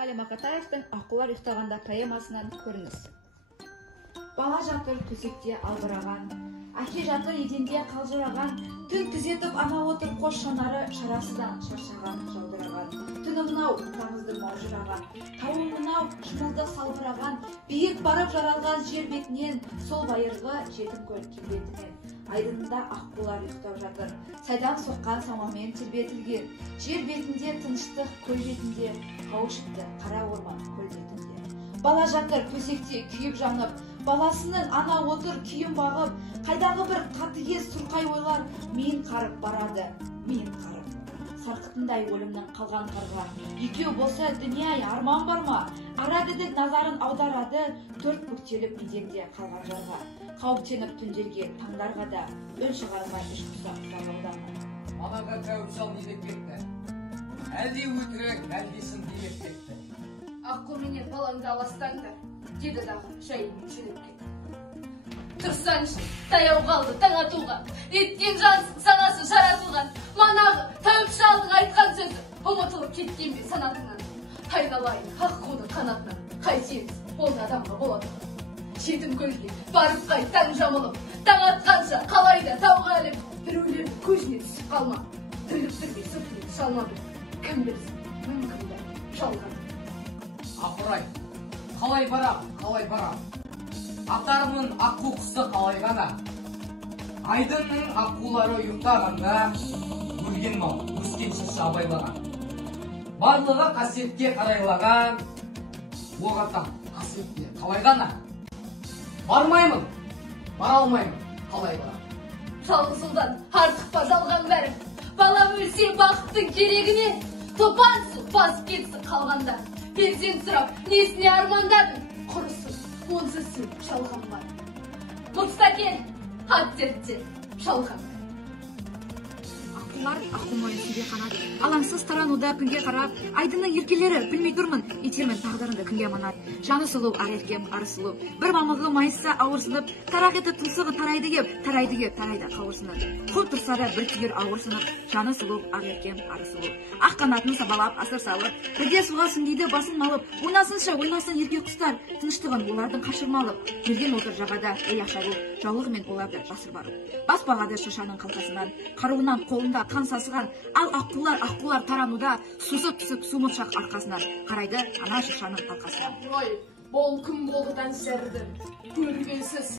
Мұқағали Мақатаевтың «Аққулар ұйықтағанда» поэмасынан көрініс. Бала жатыр төсекте албыраған, әке жатыр еденде қалжыраған, түн күзетіп ана отыр қос шанары шарасыдан шаршаған, жаудыраған. Түні мынау тамызды маужыраған, тауы мынау шымылды салбыраған, биік барып жаралған жер бетінен, сол байырғы жетім көл келбетінен. Айдынында аққулар ұйықтап жатыр, сайдан соққан самамен тербетілген. Жер бетінде тыныштық, көл бетінде қауышыпты қара орман көл бетінде. Бала жатыр төсекте күйіп жанып, баласының ана отыр күйін бағып, қайдағы бір қатыгез сұрқай ойлар мен қарып барады, мен қарып. Сарқытындай өлімнің қалған қарға, екеу болса дүние арман бар ма? Ара дедік назарын аударады, төрт бүктеліп еденде қалған жарға. Қауіптеніп түндерге, таңдарға да, өн шығармай іш құсақ сағауданға. Анаға тәуіп сал не деп кетті? Әлде өтірік, әлде шын демеп кетті. Аққу менен балаңды аластаңдар, деді дағы жайымен жөнеп кетті. Тұрсаңшы, таяу қалды таң атуға, еттен жансың санасы жаратылған. Манағы тәуіп шалдың айтқан сөзі ұмытылып кеткен бе санатынан. Тайналайын аққудың қанатынан, қайтеміз онда адамға болады. Жетім көлге барып қай таң жамылып, таң атқанша қалайда тауға әліп, біреулердің көзіне түсіп қалма. Тірлік бірге сұртылып шалмады, кім білсін, мүмкін бәрі жалған. Апырай, қалай барам? Атарымын аққу құсы қалай ғана? Айдынның аққулары ұйықтағанда, өлген мал өскен шырша абайлаған. Барлығы қасиетке қарайлаған, оқ атам қасиетке қалай ғана? Бармаймын, бара алмаймын, қалай барам? Жалғыз ұлдан артық па жалған бәрі? Балам өлсе бақыттың керегіне, топан су басып кетсін қалғанда. Перзент сұрап, несіне армандадың? Құрысын, онсыз сен жалған бар. Мұстакен, ат зертте жалған бар. Аққулар аққу мойын сүйге қанат, алаңсыз тарануда күнге қарап, айдынның еркелері білмей тұрмын, етермін тағдырынды кімге аманат. Жаны сұлу, ар еркем, ары сұлу, бір мамығы майысса ауырсынып, тарақ етіп тұмсығы тарайды кеп, тарайды қауырсынып. Құл тұрса да бір түйір ауырсынып, жаны сұлу, ар еркем, ары сұлу. Ақ қанатын сабалап, асыр салып, бірде суға сүңгиді басын малып, ойнасынша ойнасын ерке құстар, тыныштығын олардың қашырмалып. Жүрген отыр жағада, ей ақшабу, жаулығымен оларды жасыр барып. Бас бағады шыршаның қалқасынан, қаруынан қолында қан сасыған, ал аққулар тарануда, сусып түсіп сумыршақ арқасынан, қарайды ана шыршаның арқасынан. Ой, бол кім болды тән сәрді, көргенсіз